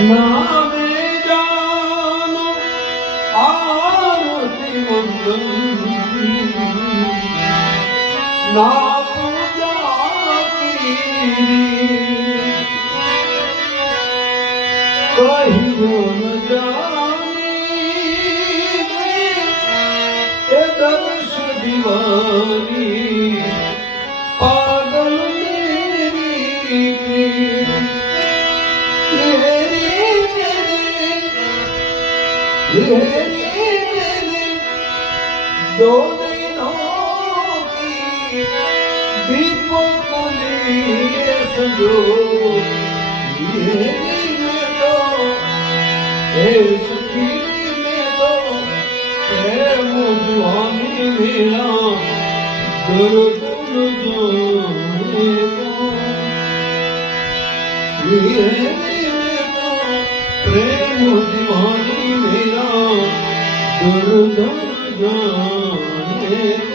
नामे जानो आरती मंगल ना पूजा की कहियो न जानी ए दर्श दीवानी पागल मेरी दो दिनों की दीपों को लिए सजो सखी में तो प्रेम दीवानी मेरा दर्द प्रेम दीवानी मेरा दर्द जाने